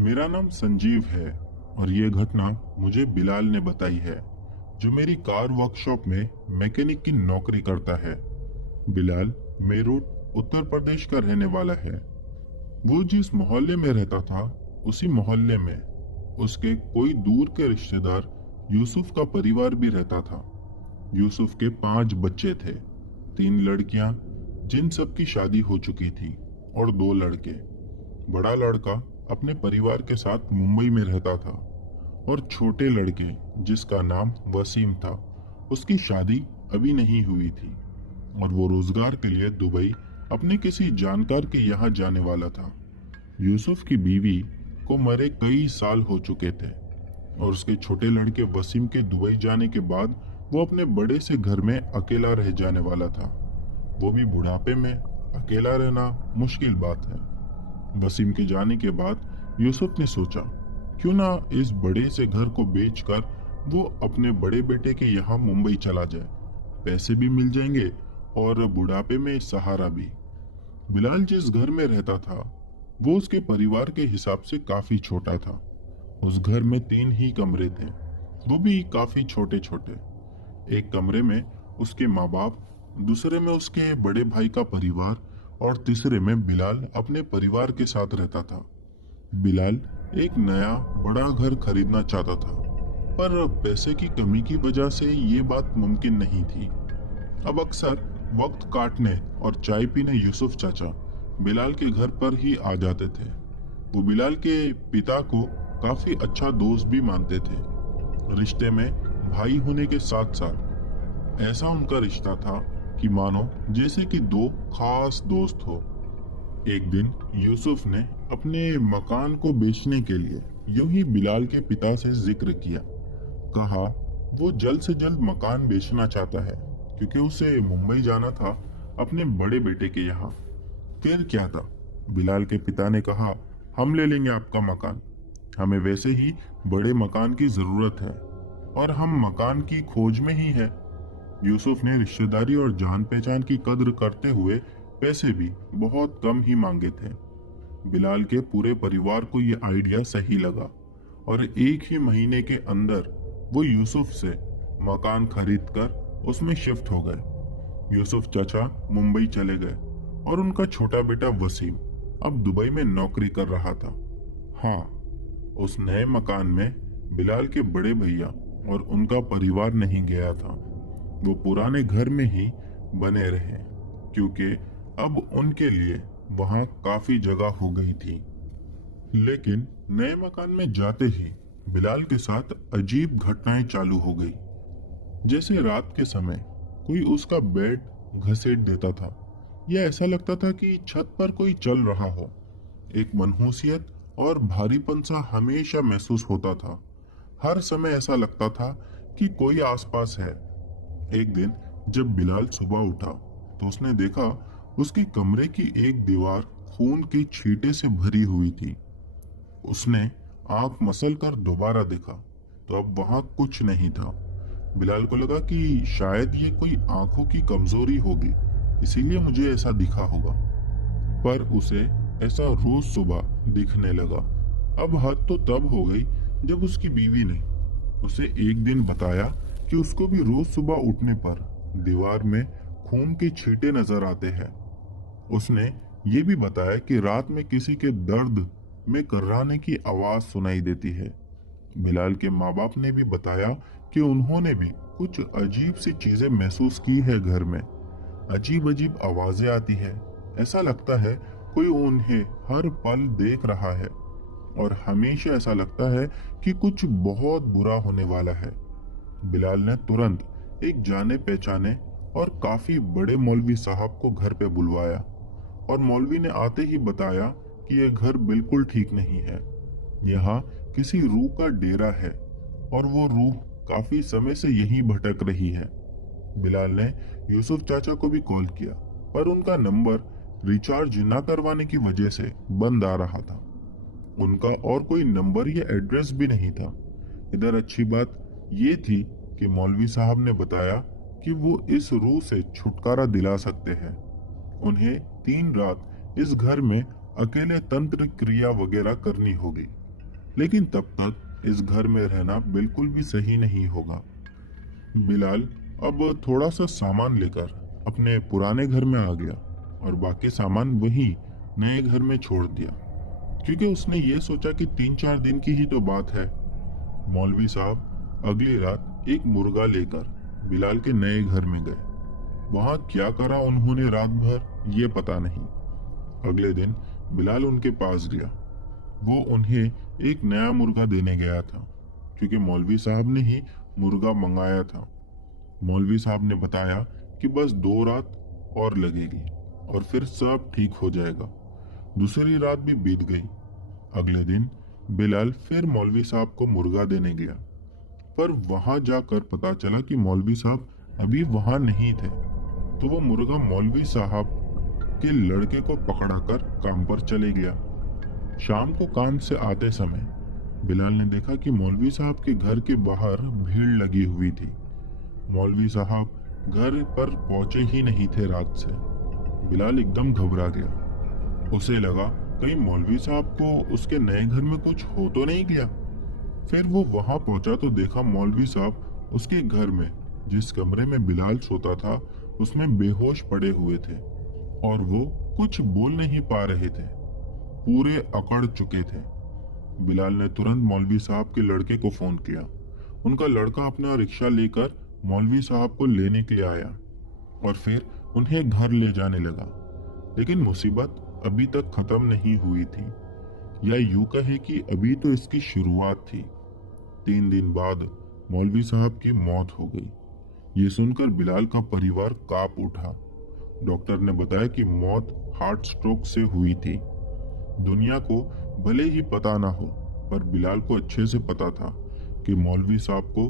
मेरा नाम संजीव है और ये घटना मुझे बिलाल ने बताई है, जो मेरी कार वर्कशॉप में मैकेनिक की नौकरी करता है। बिलाल मेरठ उत्तर प्रदेश का रहने वाला है। वो जिस मोहल्ले में रहता था, उसी मोहल्ले में उसके कोई दूर के रिश्तेदार यूसुफ का परिवार भी रहता था। यूसुफ के 5 बच्चे थे, 3 लड़कियां जिन सब की शादी हो चुकी थी और 2 लड़के। बड़ा लड़का अपने परिवार के साथ मुंबई में रहता था और छोटे लड़के जिसका नाम वसीम था, उसकी शादी अभी नहीं हुई थी और वो रोजगार के लिए दुबई अपने किसी जानकार के यहाँ जाने वाला था। यूसुफ की बीवी को मरे कई साल हो चुके थे और उसके छोटे लड़के वसीम के दुबई जाने के बाद वो अपने बड़े से घर में अकेला रह जाने वाला था। वो भी बुढ़ापे में अकेला रहना मुश्किल बात है। वसीम के जाने के बाद यूसुफ ने सोचा, क्यों ना इस बड़े से घर को बेचकर वो अपने बड़े बेटे के यहाँ मुंबई चला जाए। पैसे भी मिल जाएंगे और बुढ़ापे में सहारा भी। बिलाल जिस घर में रहता था वो उसके परिवार के हिसाब से काफी छोटा था। उस घर में 3 ही कमरे थे, वो भी काफी छोटे छोटे। एक कमरे में उसके माँ बाप, दूसरे में उसके बड़े भाई का परिवार और तीसरे में बिलाल अपने परिवार के साथ रहता था। बिलाल एक नया बड़ा घर खरीदना चाहता था, पर पैसे की कमी की वजह से ये बात मुमकिन नहीं थी। अब अक्सर वक्त काटने और चाय पीने यूसुफ चाचा बिलाल के घर पर ही आ जाते थे। वो बिलाल के पिता को काफी अच्छा दोस्त भी मानते थे। रिश्ते में भाई होने के साथ साथ ऐसा उनका रिश्ता था कि मानो जैसे कि 2 खास दोस्त हो। एक दिन यूसुफ ने अपने मकान को बेचने के लिए यूं ही बिलाल के पिता से जिक्र किया। कहा वो जल्द से जल्द मकान बेचना चाहता है क्योंकि उसे मुंबई जाना था अपने बड़े बेटे के यहाँ। फिर क्या था, बिलाल के पिता ने कहा, हम ले लेंगे आपका मकान, हमें वैसे ही बड़े मकान की जरूरत है और हम मकान की खोज में ही है। यूसुफ ने रिश्तेदारी और जान पहचान की कद्र करते हुए पैसे भी बहुत कम ही मांगे थे। बिलाल के पूरे परिवार को ये आइडिया सही लगा और एक ही महीने के अंदर वो यूसुफ से मकान खरीदकर उसमें शिफ्ट हो गए। यूसुफ चाचा मुंबई चले गए और उनका छोटा बेटा वसीम अब दुबई में नौकरी कर रहा था। हाँ, उस नए मकान में बिलाल के बड़े भैया और उनका परिवार नहीं गया था। वो पुराने घर में ही बने रहे क्योंकि अब उनके लिए वहां काफी जगह हो गई थी। लेकिन नए मकान में जाते ही बिलाल के साथ अजीब घटनाएं चालू हो गई। जैसे रात के समय कोई उसका बेड घसीट देता था या ऐसा लगता था कि छत पर कोई चल रहा हो। एक मनहूसियत और भारीपन सा हमेशा महसूस होता था। हर समय ऐसा लगता था कि कोई आसपास है। एक दिन जब बिलाल सुबह उठा तो उसने देखा उसके कमरे की एक दीवार खून के छींटे से भरी हुई थी। उसने आंख मसल कर दोबारा देखा तो अब वहां कुछ नहीं था। बिलाल को लगा कि शायद ये कोई आंखों की कमजोरी होगी, इसीलिए मुझे ऐसा दिखा होगा। पर उसे ऐसा रोज सुबह दिखने लगा। अब हद तो तब हो गई जब उसकी बीवी ने उसे एक दिन बताया कि उसको भी रोज सुबह उठने पर दीवार में खून के छींटे नजर आते हैं। उसने ये भी बताया कि रात में किसी के दर्द में कर्राने की आवाज सुनाई देती है। बिलाल के माँ बाप ने भी बताया कि उन्होंने भी कुछ अजीब सी चीजें महसूस की है। घर में अजीब अजीब आवाजें आती है, ऐसा लगता है कोई उन्हें हर पल देख रहा है और हमेशा ऐसा लगता है कि कुछ बहुत बुरा होने वाला है। बिलाल ने तुरंत एक जाने पहचाने और काफी बड़े मौलवी साहब को घर पे बुलवाया और मौलवी ने आते ही बताया कि यह घर बिल्कुल ठीक नहीं है। यहाँ किसी रूह का डेरा है और वो रूह काफी समय से यहीं भटक रही है। बिलाल ने यूसुफ चाचा को भी कॉल किया, पर उनका नंबर रिचार्ज न करवाने की वजह से बंद आ रहा था। उनका और कोई नंबर या एड्रेस भी नहीं था। इधर अच्छी बात ये थी कि मौलवी साहब ने बताया कि वो इस रूह से छुटकारा दिला सकते हैं। उन्हें 3 रात इस घर में अकेले तंत्र क्रिया वगैरह करनी होगी। लेकिन तब तक इस घर में रहना बिल्कुल भी सही नहीं होगा। बिलाल अब थोड़ा सा सामान लेकर अपने पुराने घर में आ गया और बाकी सामान वहीं नए घर में छोड़ दिया, क्योंकि उसने ये सोचा कि 3-4 दिन की ही तो बात है। मौलवी साहब अगली रात एक मुर्गा लेकर बिलाल के नए घर में गए। वहां क्या करा उन्होंने रात भर ये पता नहीं। अगले दिन बिलाल उनके पास गया। वो उन्हें एक नया मुर्गा देने गया था, क्योंकि मौलवी साहब ने ही मुर्गा मंगाया था। मौलवी साहब ने बताया कि बस 2 रात और लगेगी और फिर सब ठीक हो जाएगा। दूसरी रात भी बीत गई। अगले दिन बिलाल फिर मौलवी साहब को मुर्गा देने गया, पर वहां जाकर पता चला कि मौलवी साहब अभी वहां नहीं थे। तो वो मुर्गा मौलवी साहब के लड़के को पकड़ाकर काम पर चले गया। शाम को काम से आते समय बिलाल ने देखा कि मौलवी साहब के घर के बाहर भीड़ लगी हुई थी। मौलवी साहब घर पर पहुंचे ही नहीं थे रात से। बिलाल एकदम घबरा गया। उसे लगा कहीं मौलवी साहब को उसके नए घर में कुछ हो तो नहीं गया। फिर वो वहां पहुंचा तो देखा मौलवी साहब उसके घर में, जिस कमरे में बिलाल सोता था, उसमें बेहोश पड़े हुए थे और वो कुछ बोल नहीं पा रहे थे। पूरे अकड़ चुके थे। बिलाल ने तुरंत मौलवी साहब के लड़के को फोन किया। उनका लड़का अपना रिक्शा लेकर मौलवी साहब को लेने के लिए आया और फिर उन्हें घर ले जाने लगा। लेकिन मुसीबत अभी तक खत्म नहीं हुई थी, या यूं कहे कि अभी तो इसकी शुरुआत थी। 3 दिन बाद मौलवी साहब की मौत हो गई। ये सुनकर बिलाल का परिवार कांप उठा। डॉक्टर ने बताया कि मौत हार्ट स्ट्रोक से हुई थी। दुनिया को भले ही पता ना हो, पर बिलाल को अच्छे से पता था कि मौलवी साहब को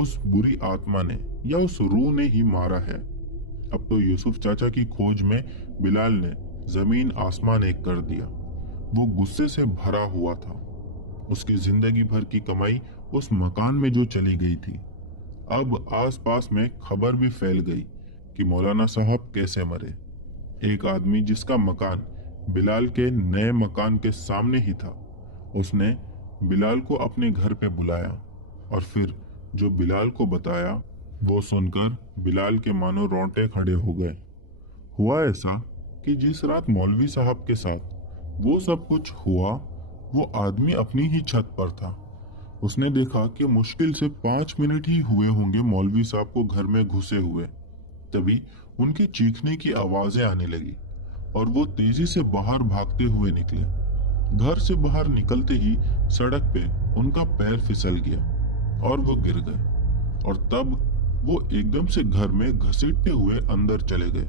उस बुरी आत्मा ने या उस रूह ने ही मारा है। अब तो यूसुफ चाचा की खोज में बिलाल ने जमीन आसमान एक कर दिया। वो गुस्से से भरा हुआ था। उसकी जिंदगी भर की कमाई उस मकान में जो चली गई थी। अब आसपास में खबर भी फैल गई कि मौलाना साहब कैसे मरे। एक आदमी जिसका मकान बिलाल के नए मकान के सामने ही था, उसने बिलाल को अपने घर पे बुलाया और फिर जो बिलाल को बताया, वो सुनकर बिलाल के मानो रोंगटे खड़े हो गए। हुआ ऐसा कि जिस रात मौलवी साहब के साथ वो सब कुछ हुआ, वो आदमी अपनी ही छत पर था। उसने देखा कि मुश्किल से 5 मिनट ही हुए होंगे मौलवी साहब को घर में घुसे हुए। तभी उनके चीखने की आवाजें आने लगी और वो तेजी से बाहर भागते हुए निकले। घर से बाहर निकलते ही सड़क पे उनका पैर फिसल गया और वो गिर गए। और तब वो एकदम से घर में घसीटते हुए अंदर चले गए,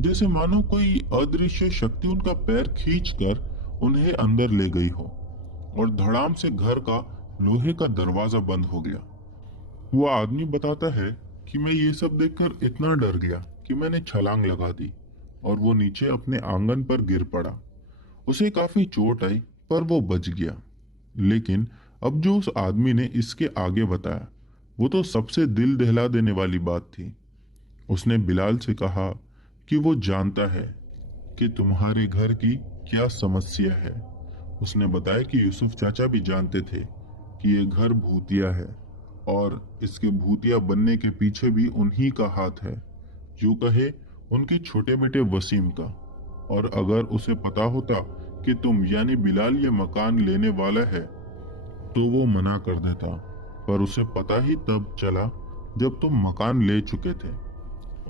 जैसे मानो कोई अदृश्य शक्ति उनका पैर खींचकर उन्हें अंदर ले गई हो। और धड़ाम से घर का लोहे का दरवाजा बंद हो गया। वो आदमी बताता है कि मैं ये सब देखकर इतना डर गया कि मैंने छलांग लगा दी और वो नीचे अपने आंगन पर गिर पड़ा। उसे काफी चोट आई, पर वो बच गया। लेकिन अब जो उस आदमी ने इसके आगे बताया, वो तो सबसे दिल दहला देने वाली बात थी। उसने बिलाल से कहा कि वो जानता है कि तुम्हारे घर की क्या समस्या है। उसने बताया कि यूसुफ चाचा भी जानते थे कि ये घर भूतिया है और इसके भूतिया बनने के पीछे भी उन्हीं का हाथ है, यूं कहे उनके छोटे बेटे वसीम का। और अगर उसे पता होता कि तुम यानी बिलाल ये मकान लेने वाला है, तो वो मना कर देता, पर उसे पता ही तब चला जब तुम मकान ले चुके थे,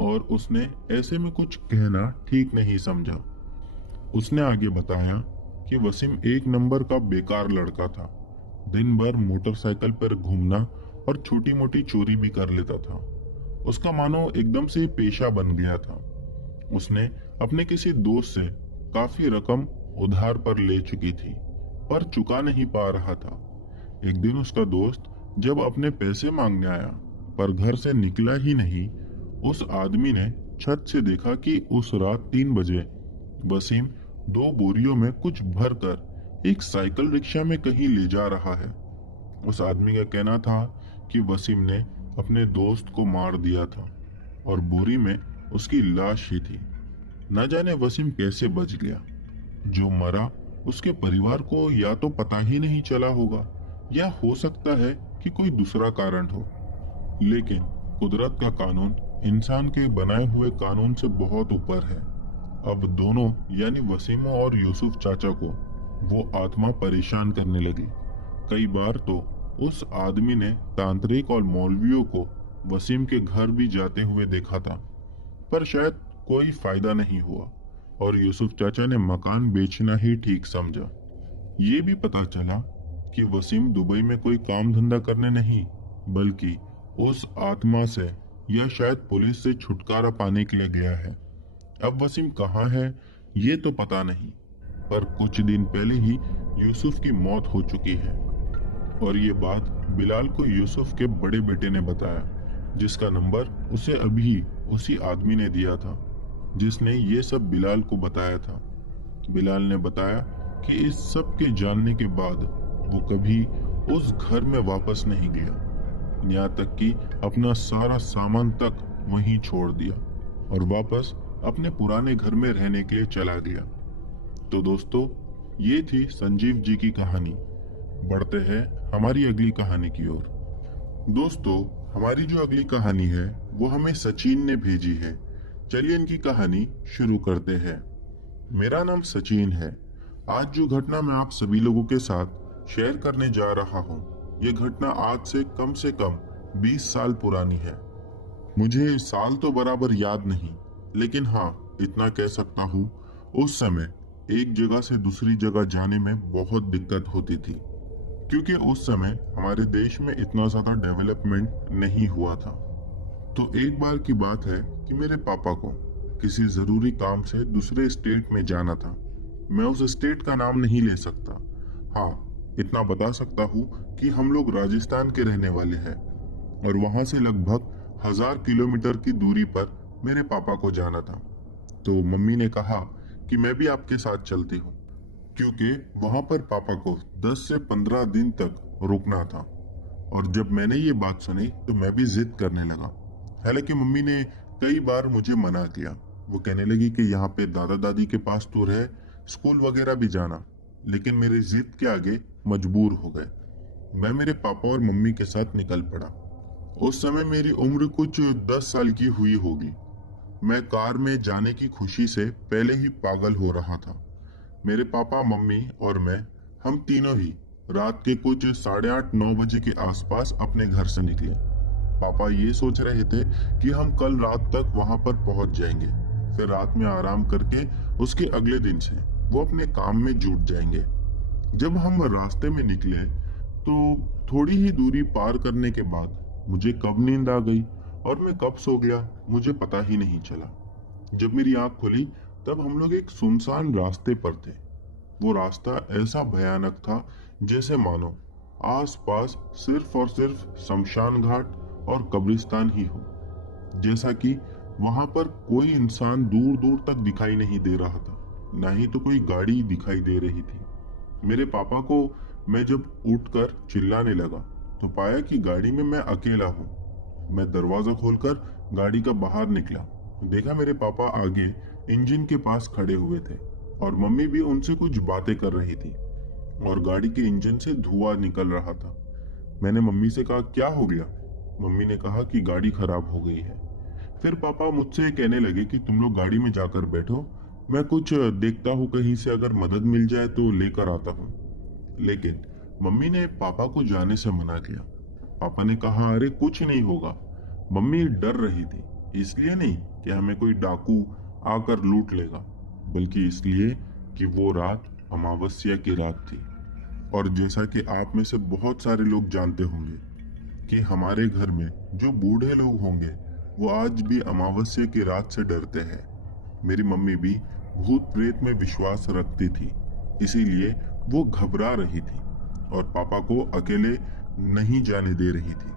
और उसने ऐसे में कुछ कहना ठीक नहीं समझा। उसने आगे बताया कि वसीम एक नंबर का बेकार लड़का था। दिन भर मोटरसाइकिल पर घूमना और छोटी मोटी चोरी भी कर लेता था। उसका मानो एकदम से पेशा बन गया था। उसने अपने किसी दोस्त से काफी रकम उधार पर ले चुकी थी, पर चुका नहीं पा रहा था। एक दिन उसका दोस्त जब अपने पैसे मांगने आया, पर घर से निकला ही नहीं, उस आदमी ने छत से देखा कि उस रात 3 बजे वसीम 2 बोरियों में कुछ भरकर एक साइकिल रिक्शा में कहीं ले जा रहा है। उस आदमी का कहना था कि वसीम ने अपने दोस्त को मार दिया था और बोरी में उसकी लाश ही थी। न जाने वसीम कैसे बच गया। जो मरा उसके परिवार को या तो पता ही नहीं चला होगा या हो सकता है कि कोई दूसरा कारण हो। लेकिन कुदरत का कानून इंसान के बनाए हुए कानून से बहुत ऊपर है। अब दोनों यानी वसीम और यूसुफ चाचा को वो आत्मा परेशान करने लगी। कई बार तो उस आदमी ने तांत्रिक और मौलवियों को वसीम के घर भी जाते हुए देखा था, पर शायद कोई फायदा नहीं हुआ और यूसुफ चाचा ने मकान बेचना ही ठीक समझा। ये भी पता चला कि वसीम दुबई में कोई काम धंधा करने नहीं, बल्कि उस आत्मा से या शायद पुलिस से छुटकारा पाने के लिए गया है। अब वसीम कहाँ है ये तो पता नहीं, पर कुछ दिन पहले ही यूसुफ की मौत हो चुकी है। और ये बात बिलाल को यूसुफ के बड़े बेटे ने बताया, जिसका नंबर उसे अभी उसी आदमी ने दिया था जिसने ये सब बिलाल को बताया था। बिलाल ने बताया कि इस सब के जानने के बाद वो कभी उस घर में वापस नहीं गया, यहाँ तक कि अपना सारा सामान तक वहीं छोड़ दिया और वापस अपने पुराने घर में रहने के लिए चला गया। तो दोस्तों, ये थी संजीव जी की कहानी। बढ़ते हैं हमारी अगली कहानी की ओर। दोस्तों, हमारी जो अगली कहानी है वो हमें सचिन ने भेजी है। चलिए इनकी कहानी शुरू करते हैं। मेरा नाम सचिन है। आज जो घटना मैं आप सभी लोगों के साथ शेयर करने जा रहा हूँ, ये घटना आज से कम 20 साल पुरानी है। मुझे साल तो बराबर याद नहीं, लेकिन हाँ इतना कह सकता हूँ, उस समय एक जगह से दूसरी जगह जाने में बहुत दिक्कत होती थी, क्योंकि उस समय हमारे देश में इतना ज्यादा डेवलपमेंट नहीं हुआ था। तो एक बार की बात है कि मेरे पापा को किसी जरूरी काम से दूसरे स्टेट में जाना था। मैं उस स्टेट का नाम नहीं ले सकता। हाँ, इतना बता सकता हूँ कि हम लोग राजस्थान के रहने वाले हैं और वहां से लगभग 1000 किलोमीटर की दूरी पर मेरे पापा को जाना था। तो मम्मी ने कहा कि मैं भी आपके साथ चलती हूँ, क्योंकि वहां पर पापा को 10 से 15 दिन तक रुकना था। और जब मैंने ये बात सुनी तो मैं भी जिद करने लगा। हालांकि मम्मी ने कई बार मुझे मना किया। वो कहने लगी कि यहाँ पे दादा दादी के पास तो रह, स्कूल वगैरह भी जाना। लेकिन मेरी जिद के आगे मजबूर हो गए। मैं मेरे पापा और मम्मी के साथ निकल पड़ा। उस समय मेरी उम्र कुछ 10 साल की हुई होगी। मैं कार में जाने की खुशी से पहले ही पागल हो रहा था। मेरे पापा, मम्मी और मैं, हम तीनों ही रात के कुछ 8:30-9 बजे के आसपास अपने घर से निकले। पापा ये सोच रहे थे कि हम कल रात तक वहां पर पहुंच जाएंगे, फिर रात में आराम करके उसके अगले दिन से वो अपने काम में जुट जाएंगे। जब हम रास्ते में निकले तो थोड़ी ही दूरी पार करने के बाद मुझे कब नींद आ गई और मैं कब सो गया मुझे पता ही नहीं चला। जब मेरी आंख खुली तब हम लोग एक सुनसान रास्ते पर थे। वो रास्ता ऐसा भयानक था जैसे मानो आसपास सिर्फ और सिर्फ शमशान घाट और कब्रिस्तान ही हो। जैसा कि वहां पर कोई इंसान दूर दूर तक दिखाई नहीं दे रहा था, ना ही तो कोई गाड़ी दिखाई दे रही थी। मेरे पापा को मैं जब उठकर चिल्लाने लगा तो पाया कि गाड़ी में मैं अकेला हूँ। मैं दरवाजा खोलकर गाड़ी का बाहर निकला, देखा मेरे पापा आगे इंजन के पास खड़े हुए थे और मम्मी भी उनसे कुछ बातें कर रही थी और गाड़ी के इंजन से धुआं निकल रहा था। मैंने मम्मी से कहा, क्या हो गया? मम्मी ने कहा कि गाड़ी खराब हो गई है। फिर पापा मुझसे कहने लगे कि तुम लोग गाड़ी में जाकर बैठो, मैं कुछ देखता हूँ, कहीं से अगर मदद मिल जाए तो लेकर आता हूँ। लेकिन मम्मी ने पापा को जाने से मना किया। पापा ने कहा, अरे कुछ नहीं होगा। मम्मी डर रही थी, इसलिए नहीं कि हमें कोई डाकू आकर लूट लेगा, बल्कि इसलिए कि वो रात अमावस्या की रात थी। और जैसा कि आप में से बहुत सारे लोग जानते होंगे कि हमारे घर में जो बूढ़े लोग होंगे वो आज भी अमावस्या की रात से डरते हैं। मेरी मम्मी भी भूत प्रेत में विश्वास रखती थी, इसीलिए वो घबरा रही थी और पापा को अकेले नहीं जाने दे रही थी।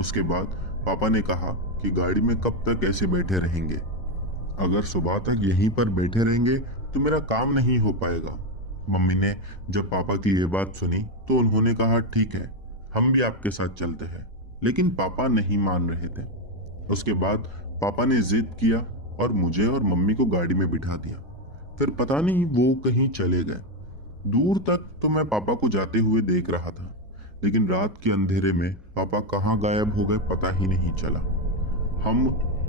उसके बाद पापा ने कहा कि गाड़ी में कब तक ऐसे बैठे रहेंगे, अगर सुबह तक यहीं पर बैठे रहेंगे तो मेरा काम नहीं हो पाएगा। मम्मी ने जब पापा की ये बात सुनी तो उन्होंने कहा, ठीक है, हम भी आपके साथ चलते हैं। लेकिन पापा नहीं मान रहे थे। उसके बाद पापा ने जिद किया और मुझे और मम्मी को गाड़ी में बिठा दिया। फिर पता नहीं वो कहीं चले गए। दूर तक तो मैं पापा को जाते हुए देख रहा था, लेकिन रात के अंधेरे में पापा कहाँ गायब हो गए पता ही नहीं चला। हम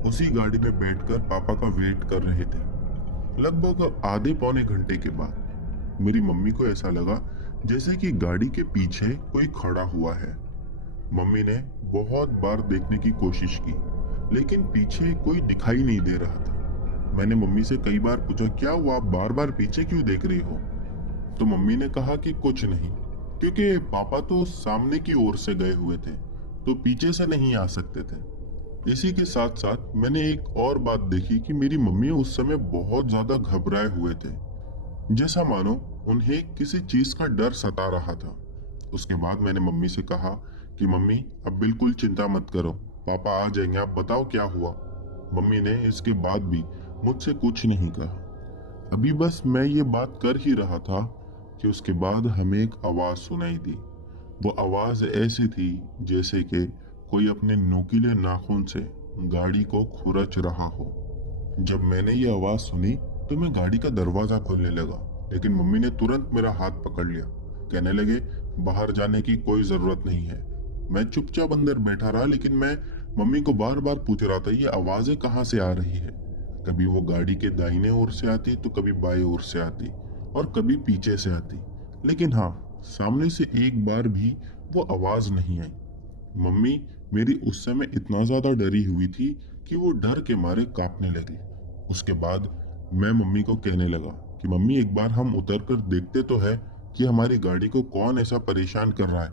उसी गाड़ी में बैठकर पापा का वेट कर रहे थे। लगभग आधे पौने घंटे के बाद मेरी मम्मी को ऐसा लगा जैसे कि गाड़ी के पीछे कोई खड़ा हुआ है। मम्मी ने बहुत बार देखने की कोशिश की, लेकिन पीछे कोई दिखाई नहीं दे रहा था। मैंने मम्मी से कई बार पूछा, क्या हुआ, आप बार बार पीछे क्यों देख रही हो? तो मम्मी ने कहा कि कुछ नहीं, क्योंकि पापा तो सामने की ओर से गए हुए थे, तो पीछे से नहीं आ सकते थे। इसी के साथ साथ मैंने एक और बात देखी कि मेरी मम्मी उस समय बहुत ज्यादा घबराए हुए थे, जैसा मानो उन्हें किसी चीज का डर सता रहा था। उसके बाद मैंने मम्मी से कहा कि मम्मी, अब बिल्कुल चिंता मत करो, पापा आ जाएंगे, आप बताओ क्या हुआ। मम्मी ने इसके बाद भी मुझसे कुछ नहीं कहा। अभी बस मैं ये बात कर ही रहा था कि उसके बाद हमें एक आवाज सुनाई दी। वो आवाज ऐसी थी जैसे कि कोई अपने नुकीले नाखून से गाड़ी को खुरच रहा हो। जब मैंने ये आवाज सुनी तो मैं गाड़ी का दरवाजा खोलने लगा, लेकिन मम्मी ने तुरंत मेरा हाथ पकड़ लिया। कहने लगे, बाहर जाने की कोई जरूरत नहीं है। मैं चुपचाप अंदर बैठा रहा, लेकिन मैं मम्मी को बार बार पूछ रहा था ये आवाजें कहाँ से आ रही है। कभी वो गाड़ी के दाहिने ओर से आती तो कभी बाएं ओर से आती और कभी पीछे से आती, लेकिन हाँ, सामने से एक बार भी वो आवाज नहीं आई। मम्मी मेरी उस समय इतना ज्यादा डरी हुई थी कि वो डर के मारे कांपने लगी। उसके बाद मैं मम्मी को कहने लगा कि मम्मी, एक बार हम उतर कर देखते तो है कि हमारी गाड़ी को कौन ऐसा परेशान कर रहा है।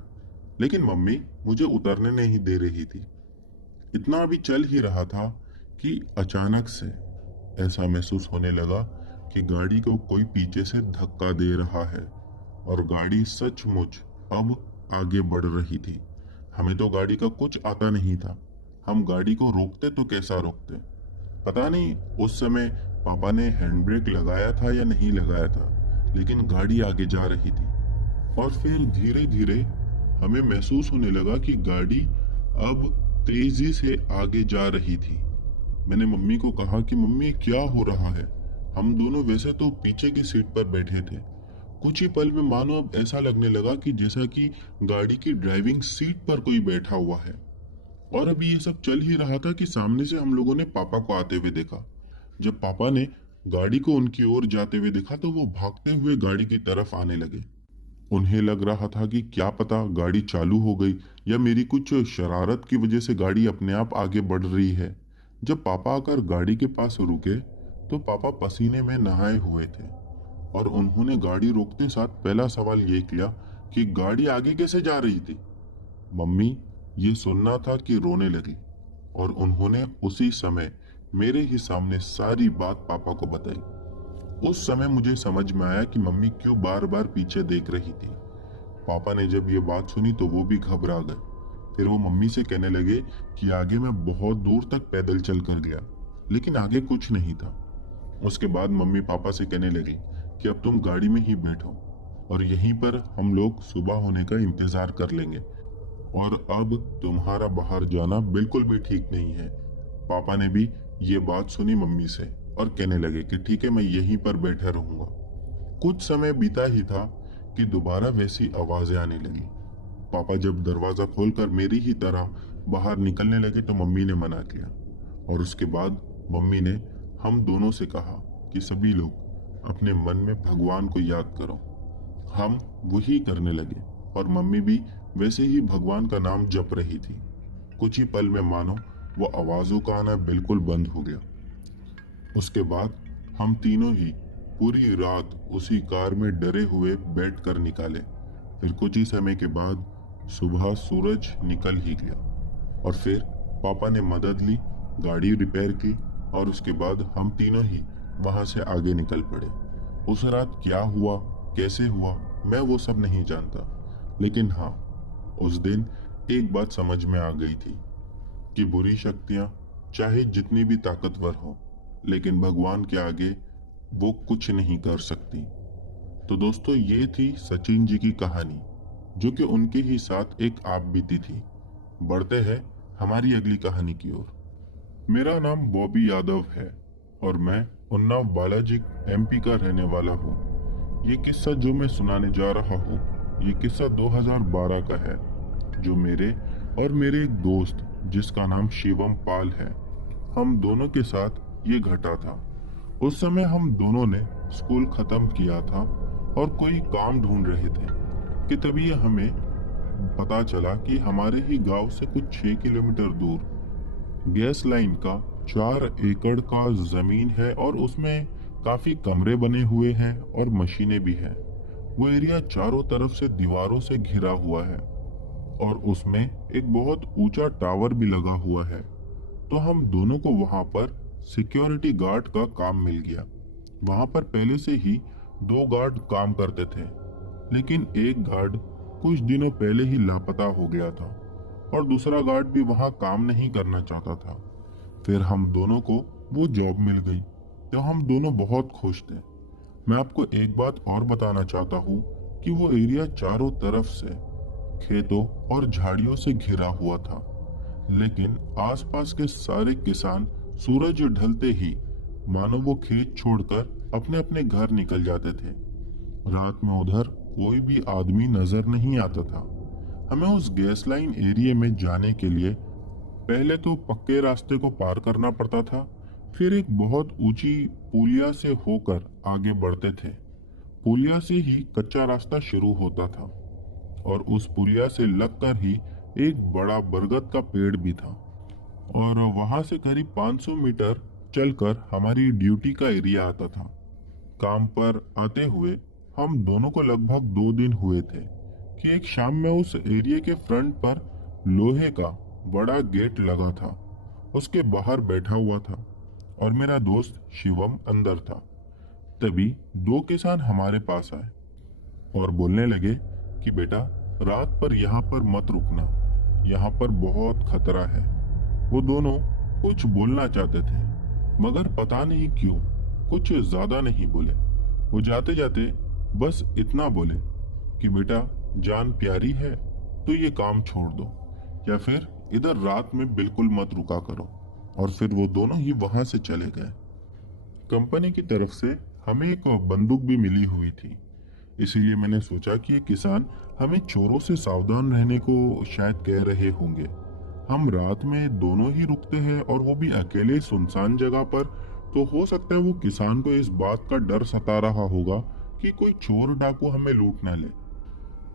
लेकिन मम्मी मुझे उतरने नहीं दे रही थी। इतना अभी चल ही रहा था कि अचानक से ऐसा महसूस होने लगा कि गाड़ी को कोई पीछे से धक्का दे रहा है और गाड़ी सचमुच अब आगे बढ़ रही थी। हमें तो गाड़ी का कुछ आता नहीं था। हम गाड़ी को रोकते तो कैसा रोकते, पता नहीं उस समय पापा ने हैंड ब्रेक लगाया था या नहीं लगाया था, लेकिन गाड़ी आगे जा रही थी। और फिर धीरे धीरे हमें महसूस होने लगा कि गाड़ी अब तेजी से आगे जा रही थी। मैंने मम्मी को कहा कि मम्मी, क्या हो रहा है? हम दोनों वैसे तो पीछे की सीट पर बैठे थे। कुछ ही पल में मानो अब ऐसा लगने लगा कि जैसा कि गाड़ी की ड्राइविंग सीट पर कोई बैठा हुआ है। और अभी ये सब चल ही रहा था कि सामने से हम लोगों ने पापा को आते हुए देखा। जब पापा ने गाड़ी को उनकी ओर जाते हुए देखा तो वो भागते हुए गाड़ी की तरफ आने लगे। उन्हें लग रहा था कि क्या पता गाड़ी चालू हो गई या मेरी कुछ शरारत की वजह से गाड़ी अपने आप आगे बढ़ रही है। जब पापा आकर गाड़ी के पास रुके तो पापा पसीने में नहाए हुए थे और उन्होंने गाड़ी रोकते साथ पहला सवाल ये किया कि गाड़ी आगे कैसे जा रही थी। मम्मी ये सुनना था कि रोने लगी और उन्होंने उसी समय मेरे ही सामने सारी बात पापा को बताई। उस समय मुझे समझ में आया कि मम्मी क्यों बार बार पीछे देख रही थी। पापा ने जब ये बात सुनी तो वो भी घबरा गए। फिर वो मम्मी से कहने लगे कि आगे मैं बहुत दूर तक पैदल चल कर गया, लेकिन आगे कुछ नहीं था। उसके बाद मम्मी पापा से कहने लगी कि अब तुम गाड़ी में ही बैठो और यहीं पर हम लोग सुबह होने का इंतजार कर लेंगे, और अब तुम्हारा बाहर जाना बिल्कुल भी ठीक नहीं है। पापा ने भी ये बात सुनी मम्मी से और कहने लगे कि ठीक है, मैं यहीं पर बैठा रहूंगा। कुछ समय बीता ही था कि दोबारा वैसी आवाजें आने लगी। पापा जब दरवाजा खोलकर मेरी ही तरह बाहर निकलने लगे तो मम्मी ने मना किया, और उसके बाद मम्मी ने हम दोनों से कहा कि सभी लोग अपने मन में भगवान को याद करो। हम वही करने लगे और मम्मी भी वैसे ही भगवान का नाम जप रही थी। कुछ ही पल में मानो वो आवाजों का आना बिल्कुल बंद हो गया। उसके बाद हम तीनों ही पूरी रात उसी कार में डरे हुए बैठकर निकाले। फिर कुछ ही समय के बाद सुबह सूरज निकल ही गया और फिर पापा ने मदद ली, गाड़ी रिपेयर की और उसके बाद हम तीनों ही वहां से आगे निकल पड़े। उस रात क्या हुआ, कैसे हुआ, मैं वो सब नहीं जानता, लेकिन हाँ, उस दिन एक बात समझ में आ गई थी कि बुरी शक्तियां चाहे जितनी भी ताकतवर हो, लेकिन भगवान के आगे वो कुछ नहीं कर सकती। तो दोस्तों, ये थी सचिन जी की कहानी, जो कि उनके ही साथ एक आप बीती थी। बढ़ते हैं हमारी अगली कहानी की ओर। मेरा नाम बॉबी यादव है और मैं उन्नाव बालाजी एमपी का रहने वाला हूँ। ये किस्सा जो मैं सुनाने जा रहा हूँ ये किस्सा 2012 का है, जो मेरे और मेरे एक दोस्त जिसका नाम शिवम पाल है, हम दोनों के साथ ये घटा था। उस समय हम दोनों ने स्कूल खत्म किया था और कोई काम ढूंढ रहे थे कि तभी हमें पता चला कि हमारे ही गांव से कुछ 6 किलोमीटर दूर गैस लाइन का 4 एकड़ का जमीन है और उसमें काफी कमरे बने हुए हैं और मशीनें भी हैं। वो एरिया चारों तरफ से दीवारों से घिरा हुआ है और उसमें एक बहुत ऊंचा टावर भी लगा हुआ है। तो हम दोनों को वहां पर सिक्योरिटी गार्ड का काम मिल गया। वहां पर पहले से ही 2 गार्ड काम करते थे, लेकिन एक गार्ड कुछ दिनों पहले ही लापता हो गया था और दूसरा गार्ड भी वहां काम नहीं करना चाहता था। फिर हम दोनों को वो जॉब मिल गई, तो हम दोनों बहुत खुश थे। मैं आपको एक बात और बताना चाहता हूँ कि वो एरिया चारों तरफ से खेतों और झाड़ियों से घिरा हुआ था, लेकिन आसपास के सारे किसान सूरज ढलते ही मानो वो खेत छोड़कर अपने अपने घर निकल जाते थे। रात में उधर कोई भी आदमी नजर नहीं आता था। हमें उस गैस लाइन एरिया में जाने के लिए पहले तो पक्के रास्ते को पार करना पड़ता था, फिर एक बहुत ऊंची पुलिया से होकर आगे बढ़ते थे। पुलिया से ही कच्चा रास्ता शुरू होता था और उस पुलिया से लगकर ही एक बड़ा बरगद का पेड़ भी था और वहां से करीब 500 मीटर चलकर हमारी ड्यूटी का एरिया आता था। काम पर आते हुए हम दोनों को लगभग 2 दिन हुए थे कि एक शाम में उस एरिया के फ्रंट पर लोहे का बड़ा गेट लगा था। उसके बाहर बैठा हुआ था और मेरा दोस्त शिवम अंदर था। तभी 2 किसान हमारे पास आए और बोलने लगे कि बेटा, रात पर यहाँ पर मत रुकना, यहाँ पर बहुत खतरा है। वो दोनों कुछ बोलना चाहते थे, मगर पता नहीं क्यों कुछ ज्यादा नहीं बोले। वो जाते जाते बस इतना बोले कि बेटा, जान प्यारी है तो ये काम छोड़ दो, या फिर इधर रात में बिल्कुल मत रुका करो। और फिर वो दोनों ही वहां से चले गए। कंपनी की तरफ से हमें एक बंदूक भी मिली हुई थी, इसीलिए मैंने सोचा कि ये किसान हमें चोरों से सावधान रहने को शायद कह रहे होंगे। हम रात में दोनों ही रुकते हैं और वो भी अकेले सुनसान जगह पर, तो हो सकता है वो किसान को इस बात का डर सता रहा होगा कि कोई चोर डाकू हमें लूट ना ले।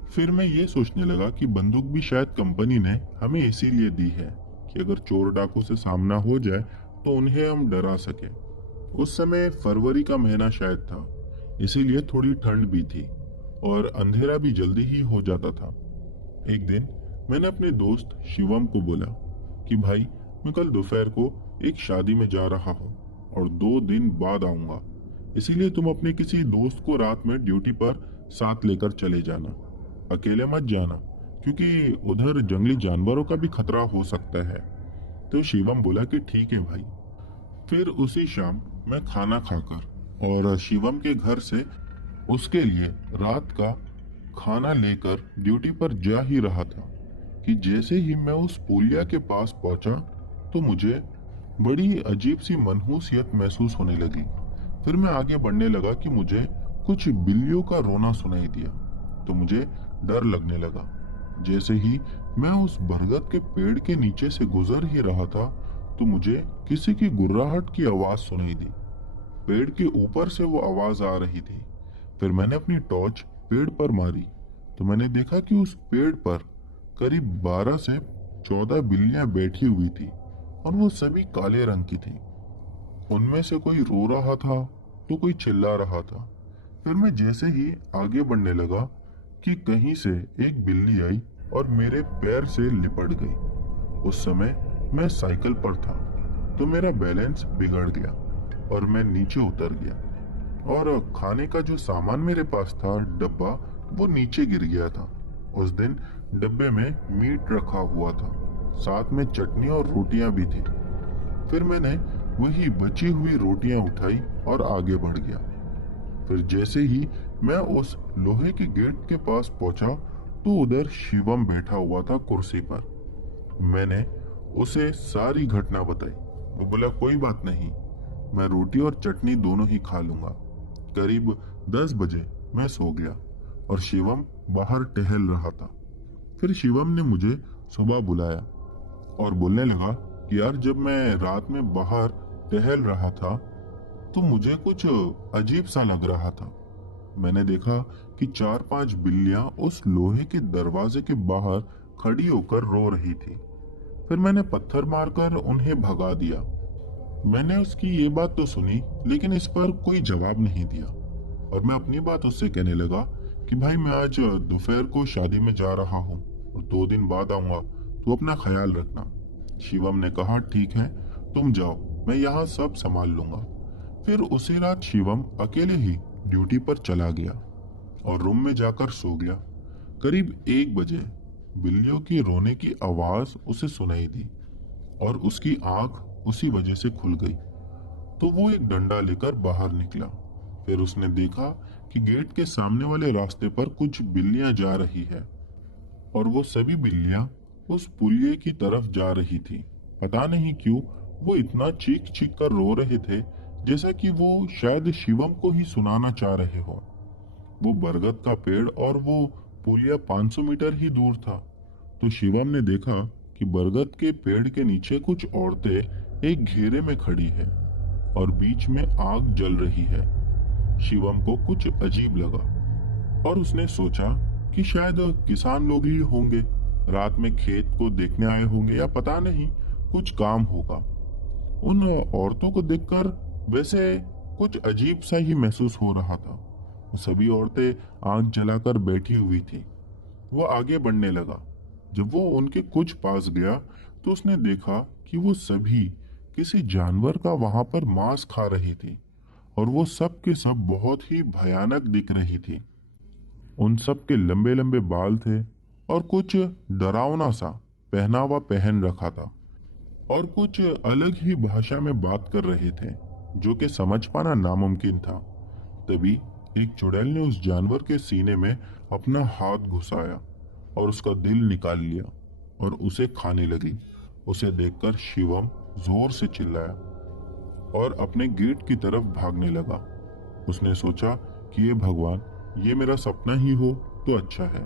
फिर मैं ये सोचने लगा कि बंदूक भी शायद कंपनी ने हमें इसीलिए दी है कि अगर चोर डाकू से सामना हो जाए तो उन्हें हम डरा सके। उस समय फरवरी का महीना शायद था, इसीलिए थोड़ी ठंड भी थी और अंधेरा भी जल्दी ही हो जाता था। एक दिन मैंने अपने दोस्त शिवम को बोला कि भाई, मैं कल दोपहर को एक शादी में जा रहा हूँ और 2 दिन बाद आऊंगा, इसीलिए तुम अपने किसी दोस्त को रात में ड्यूटी पर साथ लेकर चले जाना। अकेले मत जाना, क्योंकि उधर जंगली जानवरों का भी खतरा हो सकता है। तो शिवम बोला कि ठीक है भाई। फिर उसी शाम मैं खाना खाकर और शिवम के घर से उसके लिए रात का खाना लेकर ड्यूटी पर जा ही रहा था कि जैसे ही मैं उस पुलिया के पास पहुंचा तो मुझे बड़ी अजीब सी मनहूसियत महसूस होने लगी। फिर मैं आगे बढ़ने लगा कि मुझे कुछ बिल्लियों का रोना सुनाई दिया, तो मुझे डर लगने लगा। जैसे ही मैं उस बरगद के पेड़ के नीचे से गुजर ही रहा था तो मुझे किसी की गुर्राहट की आवाज सुनाई दी। पेड़ के ऊपर से वो आवाज आ रही थी। फिर मैंने अपनी टॉर्च पेड़ पर मारी तो मैंने देखा कि उस पेड़ पर करीब 12 से 14 बिल्लियां बैठी हुई थी और वो सभी काले रंग की थी। उनमें से कोई रो रहा था तो कोई चिल्ला रहा था। फिर मैं जैसे ही आगे बढ़ने लगा कि कहीं से एक बिल्ली आई और मेरे पैर से लिपट गई। उस समय मैं साइकिल पर था तो मेरा बैलेंस बिगड़ गया और मैं नीचे उतर गया और खाने का जो सामान मेरे पास था, डब्बा, वो नीचे गिर गया था। उस दिन डब्बे में मीट रखा हुआ था, साथ में चटनी और रोटियां भी थी। फिर मैंने वही बची हुई रोटियां उठाई और आगे बढ़ गया। फिर जैसे ही मैं उस लोहे के गेट के पास पहुंचा तो उधर शिवम बैठा हुआ था कुर्सी पर। मैंने उसे सारी घटना बताई। वो बोला कोई बात नहीं, मैं रोटी और चटनी दोनों ही खा लूंगा। करीब 10 बजे मैं सो गया और शिवम बाहर टहल रहा था। फिर शिवम ने मुझे सुबह बुलाया और बोलने लगा कि यार, जब मैं रात में बाहर टहल रहा था तो मुझे कुछ अजीब सा लग रहा था। मैंने देखा कि 4-5 बिल्लियां उस लोहे के दरवाजे के बाहर खड़ी होकर रो रही थी। फिर मैंने पत्थर मारकर उन्हें भगा दिया। मैंने उसकी ये बात तो सुनी, लेकिन इस पर कोई जवाब नहीं दिया और मैं अपनी बात उससे कहने लगा कि भाई, मैं आज दोपहर को शादी में जा रहा हूँ और 2 दिन बाद आऊंगा, तो अपना ख्याल रखना। शिवम ने कहा ठीक है, तुम जाओ, मैं यहाँ सब संभाल लूंगा। फिर उसी रात शिवम अकेले ही ड्यूटी पर चला गया और रूम में जाकर सो गया। करीब 1 बजे बिल्लियों की रोने की आवाज उसे सुनाई दी और उसकी आंख उसी वजह से खुल गई। तो वो एक डंडा लेकर बाहर निकला। फिर उसने देखा कि गेट के सामने वाले रास्ते पर कुछ बिल्लियां जा रही है और वो सभी बिल्लियां उस पुलिये की तरफ जा रही थी। पता नहीं क्यों वो इतना चीख चीख कर रो रहे थे, जैसा कि वो शायद शिवम को ही सुनाना चाह रहे हो। वो बरगद का पेड़ और वो पुलिया 500 मीटर ही दूर था। तो शिवम ने देखा कि बरगद के पेड़ के नीचे कुछ औरतें एक घेरे में खड़ी है और बीच में आग जल रही है। शिवम को कुछ अजीब लगा और उसने सोचा कि शायद किसान लोग ही होंगे, रात में खेत को देखने आए होंगे या पता नहीं कुछ काम होगा। उन औरतों को देखकर वैसे कुछ अजीब सा ही महसूस हो रहा था। सभी औरतें आग जलाकर बैठी हुई थी। वो आगे बढ़ने लगा। जब वो उनके कुछ पास गया तो उसने देखा कि वो सभी किसी जानवर का वहां पर मांस खा रही थी और वो सब के सब बहुत ही भयानक दिख रही थी। उन सब के लंबे लंबे बाल थे और कुछ डरावना सा पहनावा पहन रखा था और कुछ अलग ही भाषा में बात कर रहे थे, जो कि समझ पाना नामुमकिन था। तभी एक चुड़ैल ने उस जानवर के सीने में अपना हाथ घुसाया और उसका दिल निकाल लिया और उसे खाने लगी। उसे देखकर शिवम जोर से चिल्लाया और अपने गेट की तरफ भागने लगा। उसने सोचा कि ये भगवान, ये मेरा सपना ही हो तो अच्छा है।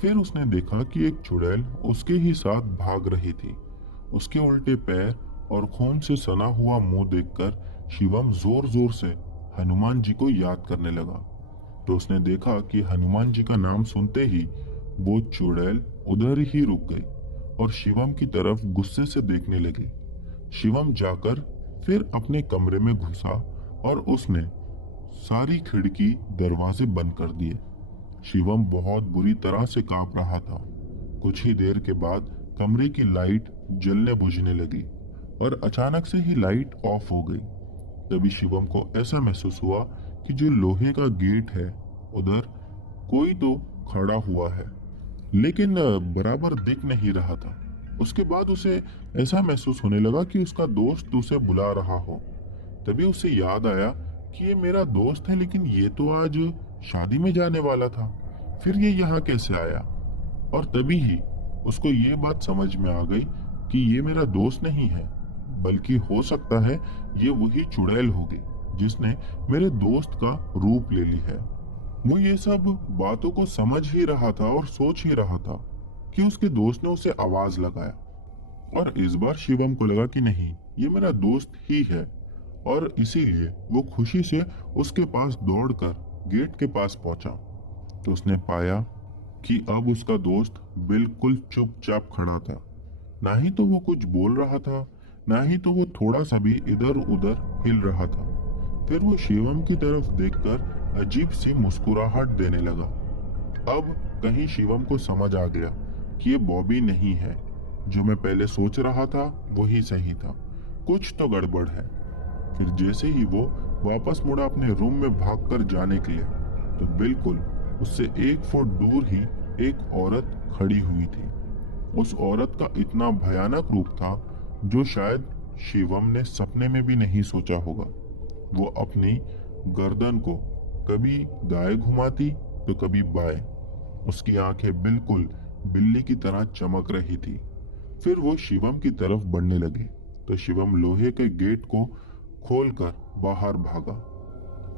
फिर उसने देखा कि एक चुड़ैल उसके ही साथ भाग रही थी। उसके उल्टे पैर और खून से सना हुआ मुंह देखकर शिवम जोर जोर से हनुमान जी को याद करने लगा। तो उसने देखा कि हनुमान जी का नाम सुनते ही वो चुड़ैल उधर ही रुक गई और शिवम की तरफ गुस्से से देखने लगी। शिवम जाकर फिर अपने कमरे में घुसा और उसने सारी खिड़की दरवाजे बंद कर दिए। शिवम बहुत बुरी तरह से कांप रहा था। कुछ ही देर के बाद कमरे की लाइट जलने बुझने लगी और अचानक से ही लाइट ऑफ हो गई। तभी शिवम को ऐसा महसूस हुआ कि जो लोहे का गेट है उधर कोई तो खड़ा हुआ है, लेकिन बराबर दिख नहीं रहा था। उसके बाद उसे ऐसा महसूस होने लगा कि उसका दोस्त उसे बुला रहा हो। तभी उसे याद आया कि ये मेरा दोस्त है, लेकिन ये तो आज शादी में जाने वाला था, फिर ये यहाँ कैसे आया। और तभी ही उसको ये बात समझ में आ गई कि ये मेरा दोस्त नहीं है, बल्कि हो सकता है ये वही चुड़ैल होगी जिसने मेरे दोस्त का रूप ले ली है। वो ये सब बातों को समझ ही रहा था और सोच ही रहा था कि उसके दोस्त ने उसे आवाज लगाया और इस बार शिवम को लगा कि नहीं, ये मेरा दोस्त ही है और इसीलिए वो खुशी से उसके पास दौड़कर गेट के पास पहुंचा। तो उसने पाया कि अब उसका दोस्त बिल्कुल चुपचाप खड़ा था। ना ही तो वो कुछ बोल रहा था, ना ही तो वो थोड़ा सा भी इधर उधर हिल रहा था। फिर वो शिवम की तरफ देखकर अजीब सी मुस्कुराहट देने लगा। अब कहीं शिवम को समझ आ गया कि ये बॉबी नहीं है, जो मैं पहले सोच रहा था वही सही था, कुछ तो गड़बड़ है। फिर जैसे ही वो वापस मुड़ा अपने रूम में भागकर जाने के लिए, तो बिल्कुल उससे 1 फुट दूर ही एक औरत खड़ी हुई थी। उस औरत का इतना भयानक रूप था जो शायद शिवम ने सपने में भी नहीं सोचा होगा। वो अपनी गर्दन को कभी दाएं घुमाती तो कभी बाएं। उसकी आंखें बिल्कुल बिल्ली की तरह चमक रही थी। फिर वो शिवम की तरफ बढ़ने लगी तो शिवम लोहे के गेट को खोलकर बाहर भागा।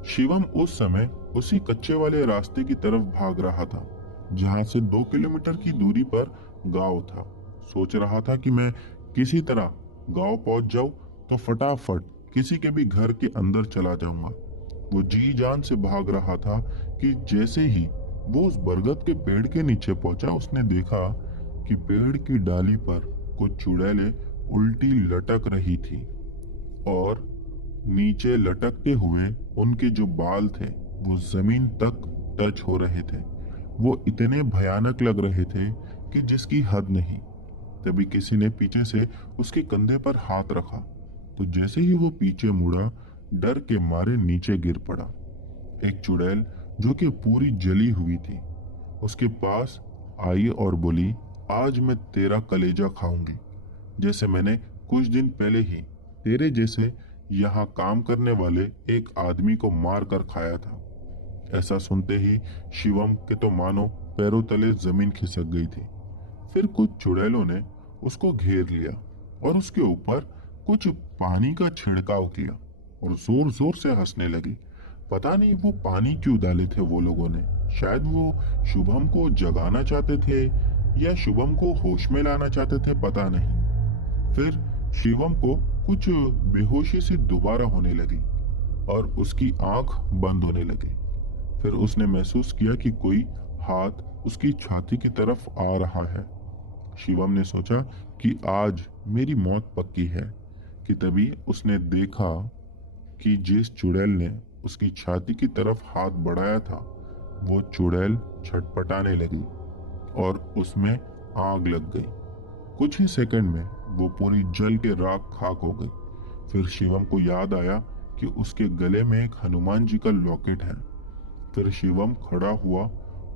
शिवम उस समय उसी कच्चे वाले रास्ते की तरफ भाग रहा था जहां से 2 किलोमीटर की दूरी पर गांव था। सोच रहा था कि मैं किसी तरह गांव पहुंच जाऊं तो फटाफट किसी के भी घर के अंदर चला जाऊंगा। वो जी जान से भाग रहा था कि जैसे ही वो उस बरगद के पेड़ के नीचे पहुंचा, उसने देखा कि पेड़ की डाली पर कुछ चुड़ैलें उल्टी लटक रही थी और नीचे लटकते हुए उनके जो बाल थे वो जमीन तक टच हो रहे थे। वो इतने भयानक लग रहे थे कि जिसकी हद नहीं। तभी किसी ने पीछे से उसके कंधे पर हाथ रखा, तो जैसे ही वो पीछे मुड़ा, डर के मारे नीचे गिर पड़ा। एक चुड़ैल जो कि पूरी जली हुई थी उसके पास आई और बोली, आज मैं तेरा कलेजा खाऊंगी, जैसे मैंने कुछ दिन पहले ही तेरे जैसे यहाँ काम करने वाले एक आदमी को मार कर खाया था। ऐसा सुनते ही शिवम के तो मानो पैरों तले जमीन खिसक गई थी। फिर कुछ चुड़ैलों ने उसको घेर लिया और उसके ऊपर कुछ पानी का छिड़काव किया और जोर जोर से हंसने लगी। पता नहीं वो पानी क्यों डाले थे वो लोगों ने। शायद वो शुभम को जगाना चाहते थे या शुभम को होश में लाना चाहते थे, पता नहीं। फिर शिवम को कुछ बेहोशी सी दोबारा होने लगी और उसकी आंख बंद होने लगी। फिर उसने महसूस किया कि कोई हाथ उसकी छाती की तरफ आ रहा है। शिवम ने सोचा कि आज मेरी मौत पक्की है, कि तभी उसने देखा कि जिस चुड़ैल ने उसकी छाती की तरफ हाथ बढ़ाया था वो चुड़ैल छटपटाने लगी और उसमें आग लग गई। कुछ ही सेकंड में वो पूरी जल के राख खाक हो गई। फिर शिवम को याद आया कि उसके गले में एक हनुमान जी का लॉकेट है। फिर शिवम खड़ा हुआ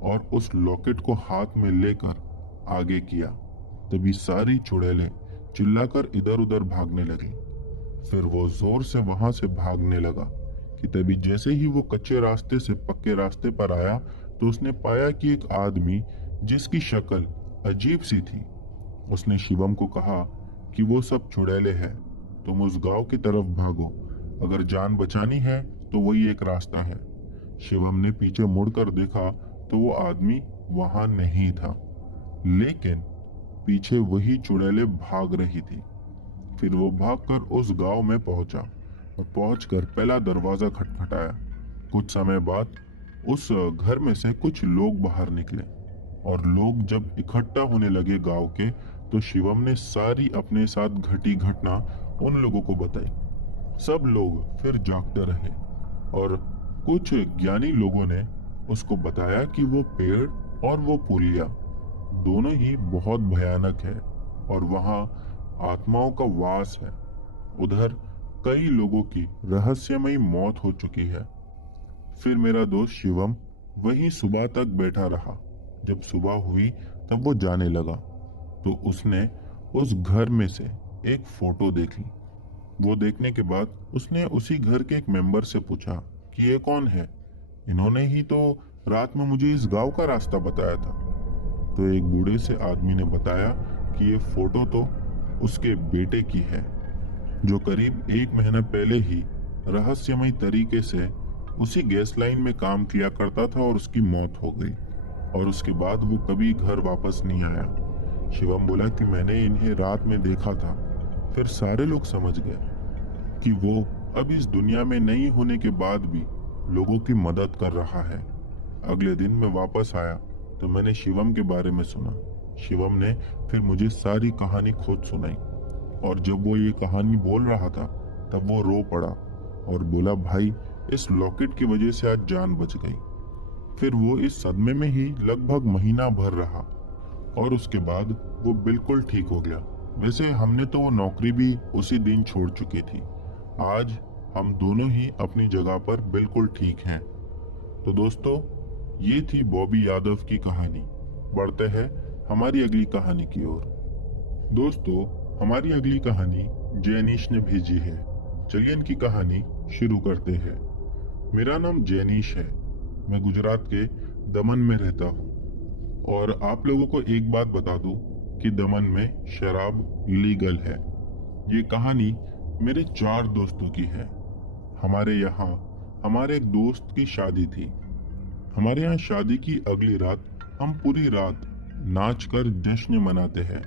और उस लॉकेट को हाथ में लेकर आगे किया। तभी सारी चुड़ैलें चिल्लाकर इधर उधर भागने लगी। फिर वो जोर से वहां से भागने लगा कि तभी जैसे ही वो कच्चे रास्ते से पक्के रास्ते पर आया तो उसने पाया कि एक आदमी जिसकी शक्ल अजीब सी थी। उसने शिवम को कहा कि वो सब चुड़ैले हैं, तुम उस गांव की तरफ भागो, अगर जान बचानी है तो वही एक रास्ता है। शिवम ने पीछे मुड़कर देखा तो वो आदमी वहां नहीं था, लेकिन पीछे वही चुड़ैले भाग रही थी। फिर वो भागकर उस गांव में पहुंचा और पहुंचकर पहला दरवाजा खटखटाया। कुछ समय बाद उस घर में से कुछ लोग बाहर निकले और लोग जब इकट्ठा होने लगे गांव के, तो शिवम ने सारी अपने साथ घटी घटना उन लोगों को बताई। सब लोग फिर जागते रहे और कुछ ज्ञानी लोगों ने उसको बताया कि वो पेड़ और वो पुलिया दोनों ही बहुत भयानक है और वहां आत्माओं का वास है। उधर कई लोगों की रहस्यमयी मौत हो चुकी है। फिर मेरा दोस्त शिवम वहीं सुबह तक बैठा रहा। जब सुबह हुई तब वो जाने लगा तो उसने उस घर में से एक फोटो देखी। वो देखने के बाद उसने उसी घर के एक मेंबर से पूछा कि ये कौन है, इन्होंने ही तो रात में मुझे इस गांव का रास्ता बताया था। तो एक बूढ़े से आदमी ने बताया कि ये फोटो तो उसके बेटे की है, जो करीब 1 महीना पहले ही रहस्यमय तरीके से उसी गैस लाइन में काम किया करता था और उसकी मौत हो गई और उसके बाद वो कभी घर वापस नहीं आया। शिवम बोला कि मैंने इन्हें रात में देखा था। फिर सारे लोग समझ गए कि वो अब इस दुनिया में नहीं होने के बाद भी लोगों की मदद कर रहा है। अगले दिन मैं वापस आया तो मैंने शिवम के बारे में सुना। शिवम ने फिर मुझे सारी कहानी खुद सुनाई और जब वो ये कहानी बोल रहा था तब वो रो पड़ा और बोला, भाई इस लॉकेट की वजह से आज जान बच गई। फिर वो इस सदमे में ही लगभग महीना भर रहा और उसके बाद वो बिल्कुल ठीक हो गया। वैसे हमने तो वो नौकरी भी उसी दिन छोड़ चुकी थी। आज हम दोनों ही अपनी जगह पर बिल्कुल ठीक हैं। तो दोस्तों, ये थी बॉबी यादव की कहानी। बढ़ते हैं हमारी अगली कहानी की ओर। दोस्तों, हमारी अगली कहानी जैनिश ने भेजी है। चलिए इनकी कहानी शुरू करते हैं। मेरा नाम जैनिश है। मैं गुजरात के दमन में रहता हूँ और आप लोगों को एक बात बता दूं कि दमन में शराब लीगल है। ये कहानी मेरे 4 दोस्तों की है। हमारे यहाँ हमारे एक दोस्त की शादी थी। हमारे यहाँ शादी की अगली रात हम पूरी रात नाच कर जश्न मनाते हैं,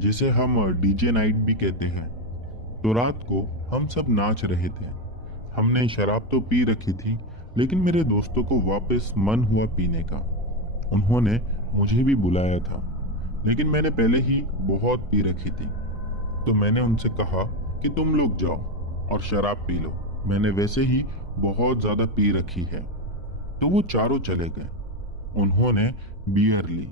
जिसे हम डीजे नाइट भी कहते हैं। तो रात को हम सब नाच रहे थे। हमने शराब तो पी रखी थी, लेकिन मेरे दोस्तों को वापस मन हुआ पीने का। उन्होंने मुझे भी बुलाया था, लेकिन मैंने पहले ही बहुत पी रखी थी। तो मैंने उनसे कहा कि तुम लोग जाओ और शराब पी लो, मैंने वैसे ही बहुत ज्यादा पी रखी है। तो वो चारों चले गए। उन्होंने बियर ली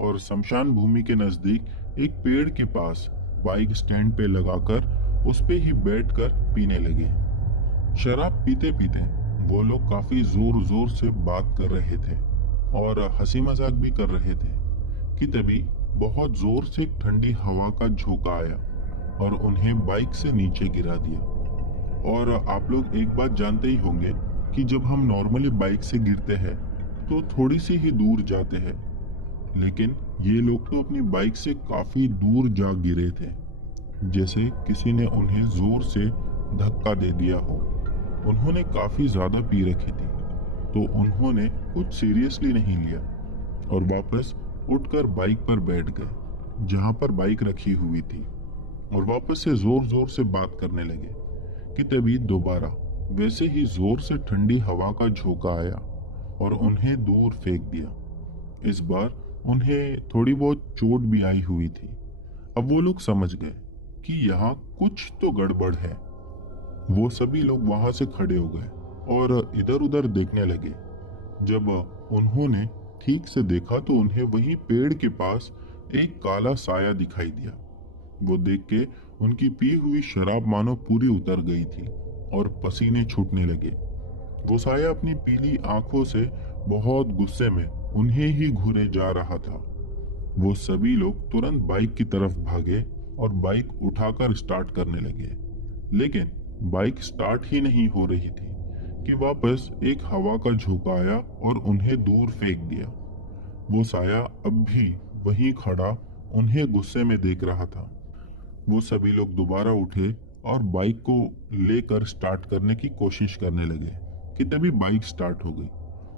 और शमशान भूमि के नजदीक एक पेड़ के पास बाइक स्टैंड पे लगाकर उस पे ही बैठकर पीने लगे। शराब पीते पीते वो लोग काफी जोर जोर से बात कर रहे थे और हंसी मजाक भी कर रहे थे कि तभी बहुत जोर से एक ठंडी हवा का झोंका आया और उन्हें बाइक से नीचे गिरा दिया। और आप लोग एक बात जानते ही होंगे कि जब हम नॉर्मली बाइक से गिरते हैं तो थोड़ी सी ही दूर जाते हैं, लेकिन ये लोग तो अपनी बाइक से काफी दूर जा गिरे थे, जैसे किसी ने उन्हें जोर से धक्का दे दिया हो। उन्होंने काफी ज्यादा पी रखी थी, तो उन्होंने कुछ सीरियसली नहीं लिया और वापस उठकर बाइक पर बैठ गए जहां पर बाइक रखी हुई थी, और वापस से जोर जोर से बात करने लगे कि तभी दोबारा वैसे ही जोर से ठंडी हवा का झोंका आया और उन्हें दूर फेंक दिया। इस बार उन्हें थोड़ी बहुत चोट भी आई हुई थी। अब वो लोग समझ गए कि यहाँ कुछ तो गड़बड़ है। वो सभी लोग वहां से खड़े हो गए और इधर उधर देखने लगे। जब उन्होंने ठीक से देखा तो उन्हें वही पेड़ के पास एक काला साया दिखाई दिया। वो देख के उनकी पी हुई शराब मानो पूरी उतर गई थी और पसीने छूटने लगे। वो साया अपनी पीली आंखों से बहुत गुस्से में उन्हें ही घूरे जा रहा था। वो सभी लोग तुरंत बाइक की तरफ भागे और बाइक उठाकर स्टार्ट करने लगे, लेकिन बाइक स्टार्ट ही नहीं हो रही थी कि वापस एक हवा का झोंका आया और उन्हें दूर फेंक दिया। वो साया अब भी वहीं खड़ा उन्हें गुस्से में देख रहा था। वो सभी लोग दोबारा उठे और बाइक को लेकर स्टार्ट करने की कोशिश करने लगे कि तभी बाइक स्टार्ट हो गई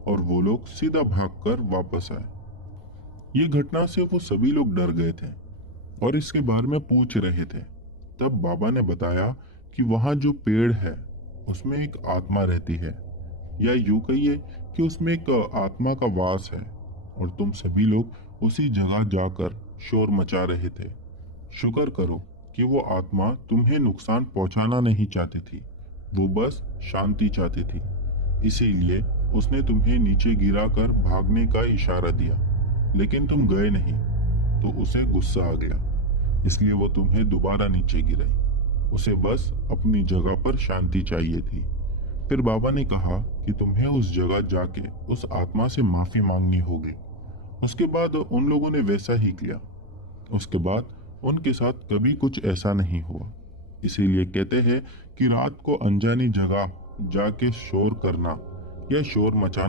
और वो लोग सीधा भागकर वापस आए। ये घटना से वो सभी लोग डर गए थे और इसके बारे में पूछ रहे थे। तब बाबा ने बताया कि वहां जो पेड़ है उसमें एक आत्मा रहती है, या यूं कहिए कि उसमें एक आत्मा का वास है, और तुम सभी लोग उसी जगह जाकर शोर मचा रहे थे। शुक्र करो कि वो आत्मा तुम्हें नुकसान पहुंचाना नहीं चाहती थी, वो बस शांति चाहती थी। इसीलिए उसने तुम्हें नीचे गिराकर भागने का इशारा दिया, लेकिन तुम गए नहीं, तो उसे गुस्सा आ गया, इसलिए वो तुम्हें दोबारा नीचे गिराई। उसे बस अपनी जगह पर शांति चाहिए थी। फिर बाबा ने कहा कि तुम्हें उस जगह जाके उस आत्मा से माफी मांगनी होगी। उसके बाद उन लोगों ने वैसा ही किया। उसके बाद उनके साथ कभी कुछ ऐसा नहीं हुआ। इसीलिए कहते हैं कि रात को अनजानी जगह जाके शोर करना या शोर मचाना